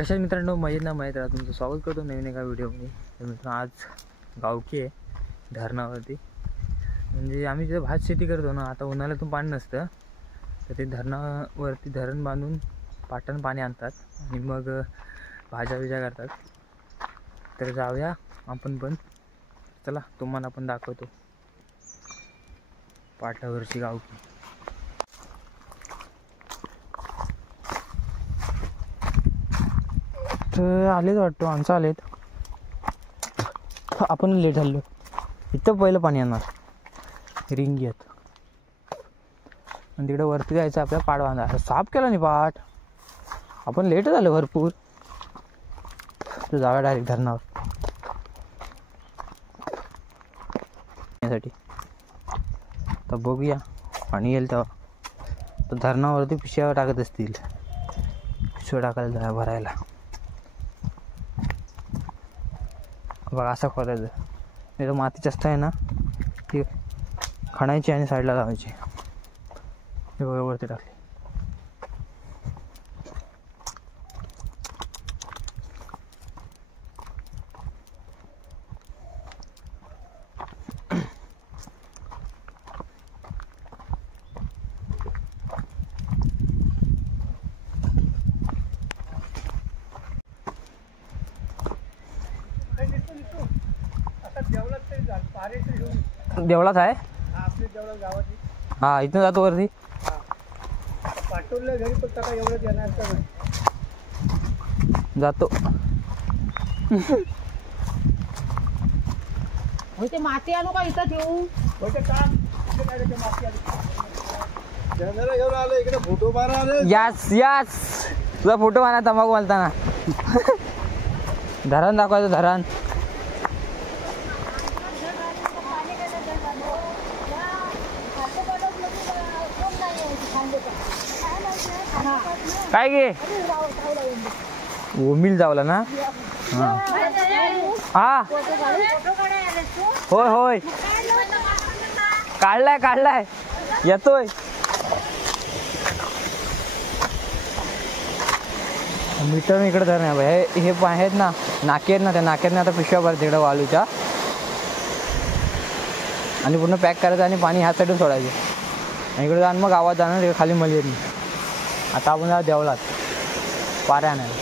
कशा मित्रांनो, मजेत ना मजेत राहा. तुमचं स्वागत करतो नवीन एका व्हिडिओमध्ये. तर मित्रांनो, आज गावकी आहे धरणावरती. म्हणजे आम्ही तिथे भात शेती करतो ना. आता उन्हाळ्यातून पाणी नसतं, तर ते धरणावरती धरण बांधून पाटानं पाणी आणतात आणि मग भाज्या बिज्या करतात. तर जाऊया आपण पण. चला तुम्हाला पण दाखवतो पाटावरची गावकी. तर आलेच वाटतो, माणसं आलेत. आपण लेट झालो. इथं पहिलं पाणी येणार रिंगियत, आणि तिकडे वरती जायचं आपल्या पाट बांधायला. साफ केला नाही पाट, आपण लेट झालं भरपूर. तर जाऊया डायरेक्ट धरणावर यासाठी. तर बघूया पाणी येईल तेव्हा. तर धरणावरती पिशव्या टाकत असतील, पिशव्या टाकायला जाऊया भरायला. बघा असं खोदायचं. नाही तर माती जास्त आहे ना, ती खणायची आणि साईडला लावायची. हे बघा वरती टाकली. देवळात आहे. हा, इथून जातो वरती. जातो. ते माती आणू का इथं ठेवू? इकडे फोटो मारा. यास यास, तुझा फोटो मारा तंबाखू घालताना. धरण दाखवायचं, धरण. काय गे ओमिल जावला ना. हा होय होय, काढलाय काढलाय, येतोय. मीटर इकडे धरण आहे भाई. हे आहेत ना नाके आहेत ना, त्या नाक्यात आता पिशव्या भरत तिकडे वालूच्या, आणि पूर्ण पॅक करायचं आणि पाणी ह्या साईडून सोडायचं. आणि इकडे जाऊन मग गावात जाणार, तिकडे खाली मली येत. आता आपण जा देवळात पाऱ्या आणायला.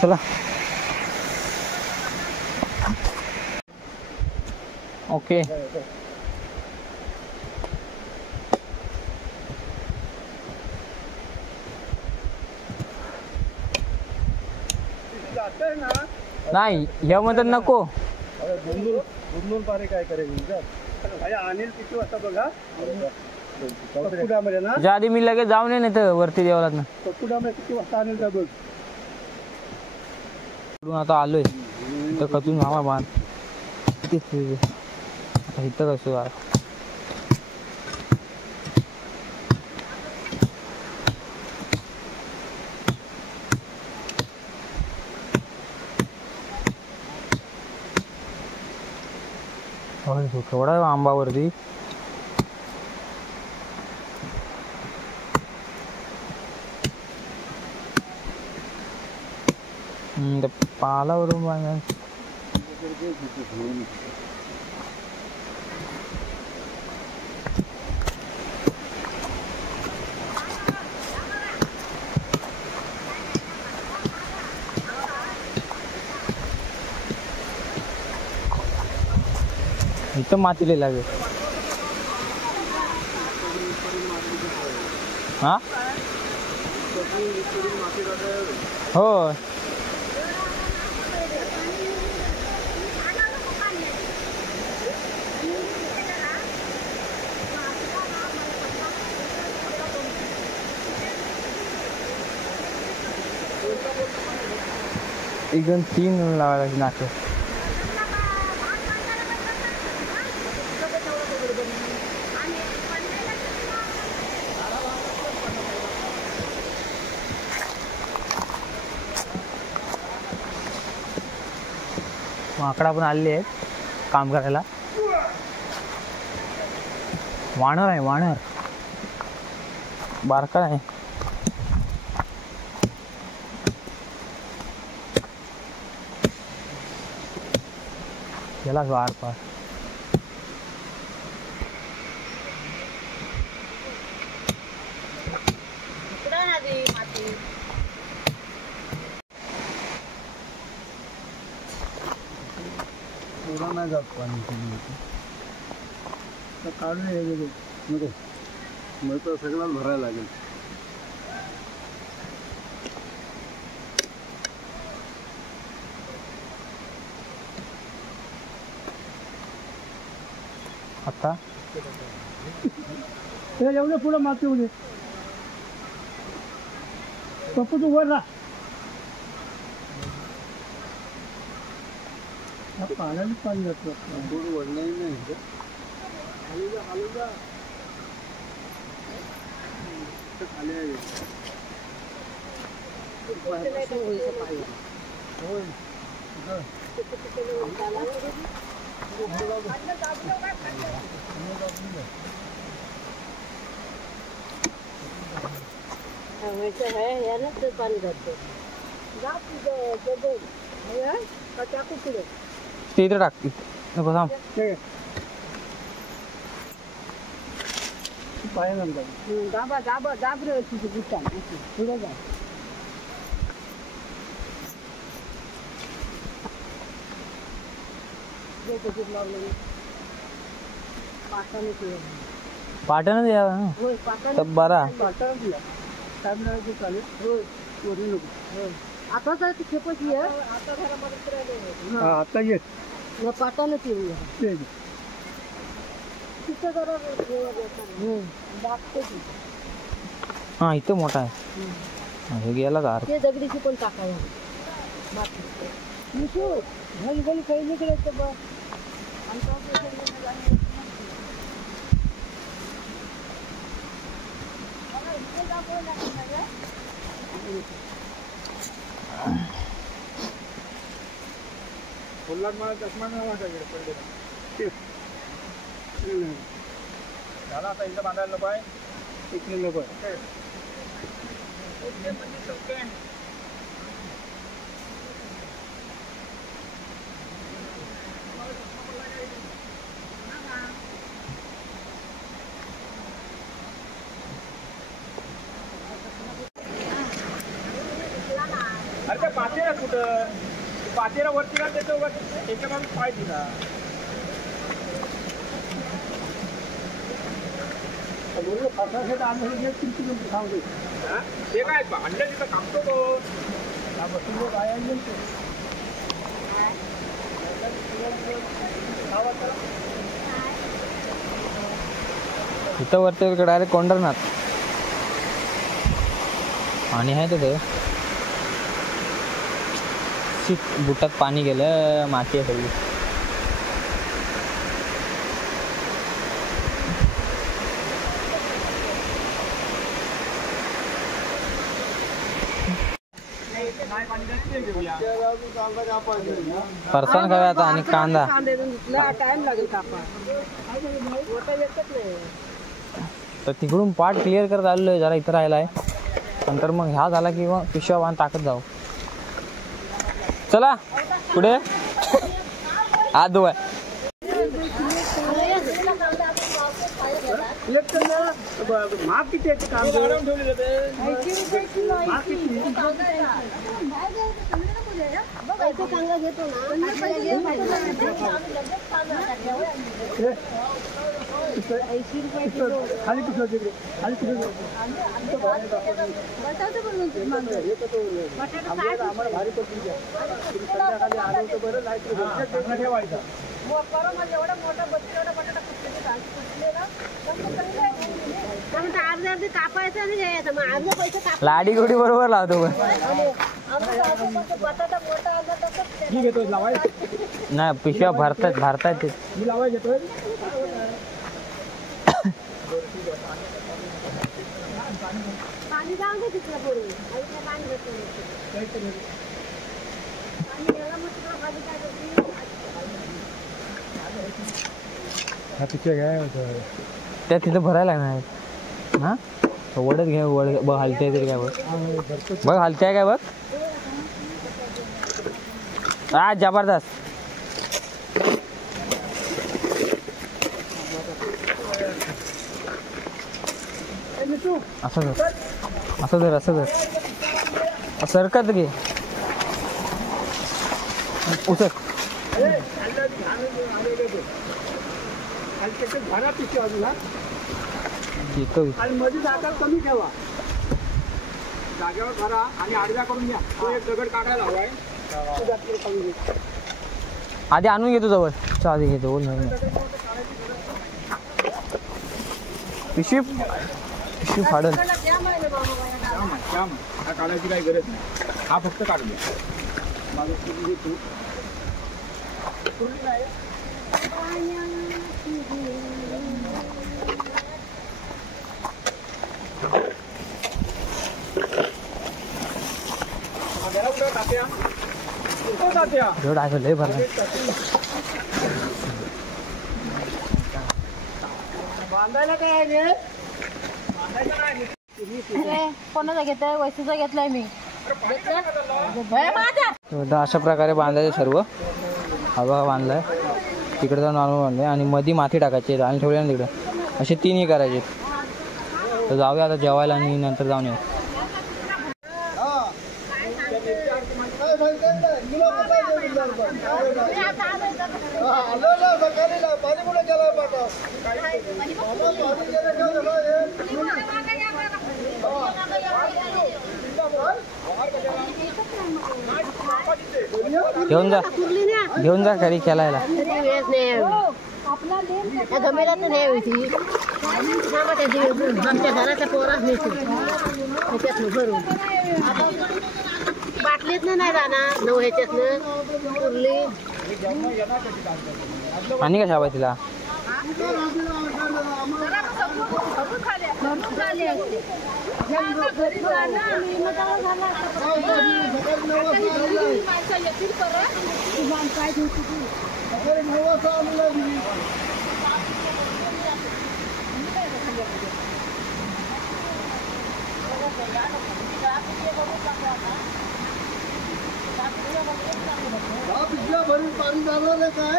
चला. ओके. नाही ह्या म्हणतात नको. दोन पारे काय करेल आणेल किती वाजता बघा. ज्या आधी मी लगेच जाऊन येईन तर वरती देवळात ना. किती वाजता आणेल का बघ. आता आलोय तर कतून मामा बांध. आता इथं कसं केवढा आंबावरती. पालावरून इथं माती लागेल. हा हो. एकदम 3 लावायला नाके. माकडा पण आलेले आहेत काम करायला. वानर आहे, वानर बारका आहे. गेला तो आर पार. इकडं नदी माती. थोडा नाही जात पाणी काढून नको मग तर सगळ्याच भरायला लागेल. आता एवढं पुढं माती होते पप्पू तू वर राहा. पाण्याने पाणी जातं वडलंही नाही खाली आहे. वैसे है यार ते पाणी जातं. जा तुझं का टाकू पुढे. ते इथे टाक. नको थांब. पाय नंतर दाबा दाबा दाब रे तुझं बुटान पुढे जा. पाटणच या ना. होय पाटण तर बरा. आता तर ती खेपची आहे. आता घरामध्ये राहिले. आता येत पाटणच येऊया. तिथं जरा दाबते ती. हा इथं मोठा आहे. हे गेला का आर. ते दगडीची पण टाकायला घरी घरी काही निघायचं बघ. झाला आता इथं बांधायला नको आहे. इकडे नको आहे. अरे त्या पातेरा कुठं पातेरा वरती का त्याच्या एका बाजूला पाय दिला. ते काय अंड्या तिथं कापतो इथं वरती डायरेक्ट कोंढरनाथ पाणी आहे तिथे. बुटात पाणी गेलं. माती आहे सगळी. फरसाण खाऊया आता आणि कांदा. टाइम लागेल कापा. तर तिकडून पार्ट क्लिअर करत आलेलो आहे. जरा इथं राहिला आहे. नंतर मग ह्या झाला की मग पिशव्या बांध टाकत जाऊ. चला पुढे हात धुवाय. माप किती आहे काम खाली किती होते खाली किती आम्हाला भारी पडून द्या. संध्याकाळी आलो तर बरं लाईट ठेवायचा. अर्धे कापायचं आणि घ्यायचं. मग अर्धे पैसे काप. लाडी गोडी बरोबर लावतो. बटाटा मोठा आणला तसंच. मी घेतोय लावाय. नाही पिशव्या भरतायत ते. मी लावाय घेतोय. पाणी जाऊन दे तिथलं पुढे. पाणी घेतो. त्या तिथं भरायला लागणार. हा वडत घ्या. वड बघ हलते तरी काय. बघ बघ हलते आहे काय बघ. हा जबरदस्त. असं धर, असं धर, असं धर, सरकत घे, उचल. आणि मध्ये जागा कमी ठेवा, जागेवर भरा आणि आडव्या करून घ्या. तो एक दगड काढायला हवाय. आधी आणून घेतो जवळ, आधी घेतो. पिशवी पिशवी फाडल. हा काढायची काही गरज नाही, हा फक्त काढून द्या. लय भरला. बांधायला काय आहे? कोणाचा घेतलाय? वैसूचा घेतलाय मी. अशा प्रकारे बांधायचं सर्व. हा बघा बांधलाय, तिकडे जाऊन आणून बांधलाय आणि मध्ये माती टाकायची आणि ठेवले ना तिकडे. असे तीनही करायचे. तर जाऊया आता जेवायला आणि नंतर जाऊन येऊ. घेऊन जा घरी खेळायला. आमच्या घराच्या पोरात नेतो भरून बाटलीतनं नाही जाणार. नऊ ह्याच्यातनं उरली आणि कशा हवा तिला? भरून पाणी झालं नाही काय?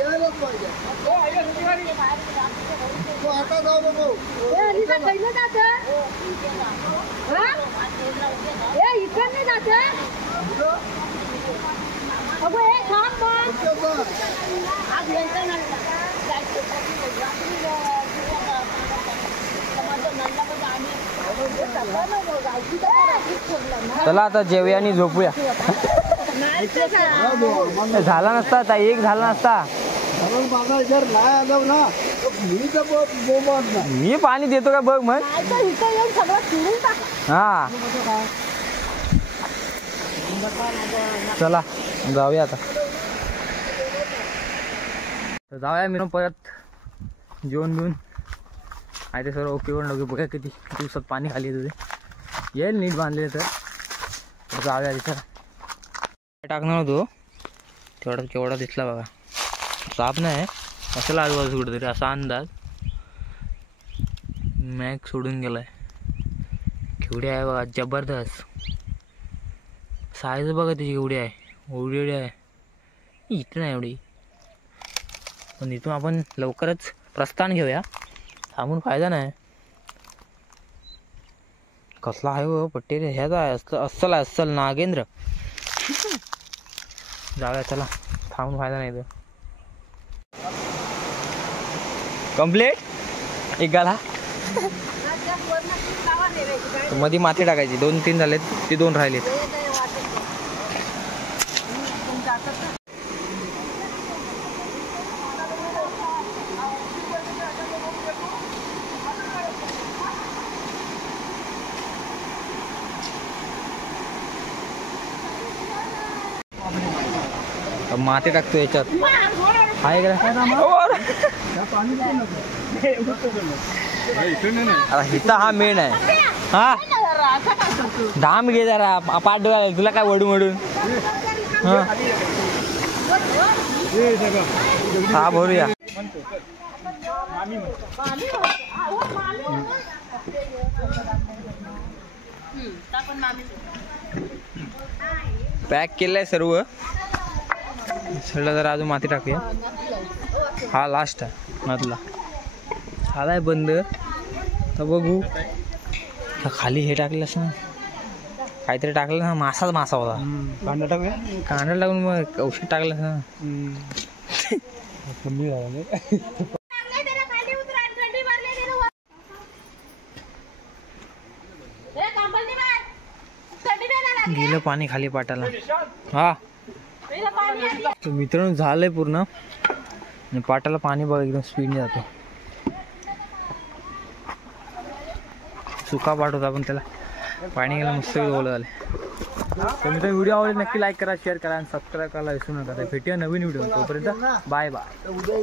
यायलाच पाहिजे. आता जाऊ नको. चला आता जेवूया आणि झोपूया. झाला नसता आता, एक झाला नसता. मी पाणी देतो का बघ मग. हा चला जाऊया आता. जाऊया मी परत जेवण घेऊन. आहे ते सर्व ओके करून बघा किती दिवसात पाणी खाली तुझे येईल नीट बांधले तर जाऊया. तिथं टाकणार होतो तेवढा केवढा दिसला बघा. साप नाही असं आजूबाजू कुठेतरी असा अंदाज. मॅक सोडून गेलाय. केवढी आहे बघा, जबरदस्त साईज बघा त्याची केवढी आहे. एवढी आहे इथं नाही एवढी. पण इथून आपण लवकरच प्रस्थान घेऊया, थांबून फायदा नाही. कसला आहे हो पट्टी रे, ह्याचा आहे अस्सल आहे, अस्सल नागेंद्र. जाऊया चला, थांबून फायदा नाही. तर कम्प्लीट एक गाला मध्ये माती टाकायची. 2-3 झालेत, ते 2 राहिलेत. माती टाकतो याच्यात. हाय हिता हा मेन आहे. हा धाम घे जरा पाठ तुला काय वडून वडून. हा भरूया. पॅक केलंय सर्व. सगळं जरा अजून माती टाकूया. हा लास्ट आहे मधला, झालाय बंद. तर बघू खाली हे टाकलंस ना, काहीतरी टाकलं ना, मासा होता. कांदा टाकूया. कांदा टाकून मग औषध टाकलं ना. कमी झाला नाही. गेलं पाणी खाली पाटाला. हा तर मित्रांनो झालंय पूर्ण, आणि पाटाला पाणी बघा एकदम स्पीडने जातो. सुका पाट होता पण त्याला पाणी गेलं, मस्त ओलं झालं. तर मित्रांनो व्हिडिओ आवडला नक्की लाईक करा, शेअर करा आणि सबस्क्राईब करायला विसरू नका. तर भेटूया नवीन व्हिडिओ, तोपर्यंत बाय बाय.